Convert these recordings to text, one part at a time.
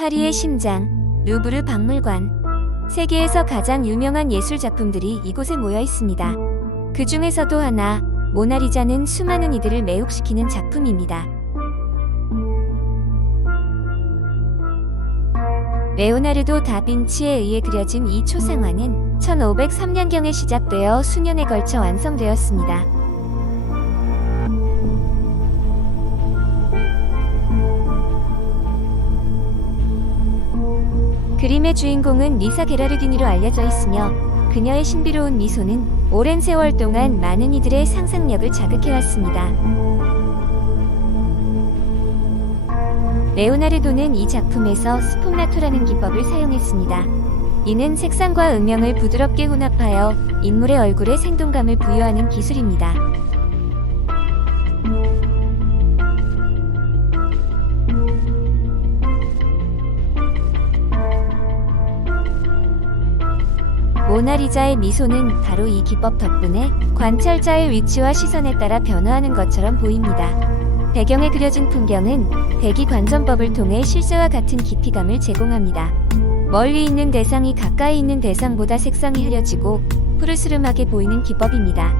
파리의 심장, 루브르 박물관. 세계에서 가장 유명한 예술 작품들이 이곳에 모여 있습니다. 그 중에서도 하나, 모나리자는 수많은 이들을 매혹시키는 작품입니다. 레오나르도 다빈치에 의해 그려진 이 초상화는 1503년경에 시작되어 수년에 걸쳐 완성되었습니다. 그림의 주인공은 리사 게라르디니로 알려져 있으며 그녀의 신비로운 미소는 오랜 세월 동안 많은 이들의 상상력을 자극해왔습니다. 레오나르도는 이 작품에서 스폼나토라는 기법을 사용했습니다. 이는 색상과 음영을 부드럽게 혼합하여 인물의 얼굴에 생동감을 부여하는 기술입니다. 모나리자의 미소는 바로 이 기법 덕분에 관찰자의 위치와 시선에 따라 변화하는 것처럼 보입니다. 배경에 그려진 풍경은 대기 관전법을 통해 실제와 같은 깊이감을 제공합니다. 멀리 있는 대상이 가까이 있는 대상보다 색상이 흐려지고 푸르스름하게 보이는 기법입니다.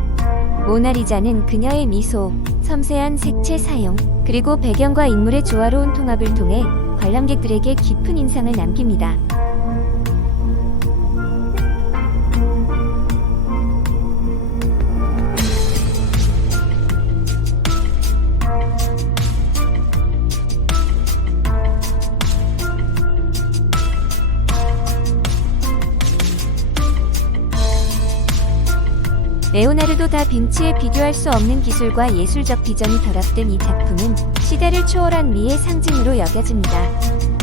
모나리자는 그녀의 미소, 섬세한 색채 사용, 그리고 배경과 인물의 조화로운 통합을 통해 관람객들에게 깊은 인상을 남깁니다. 레오나르도 다 빈치에 비교할 수 없는 기술과 예술적 비전이 결합된 이 작품은 시대를 초월한 미의 상징으로 여겨집니다.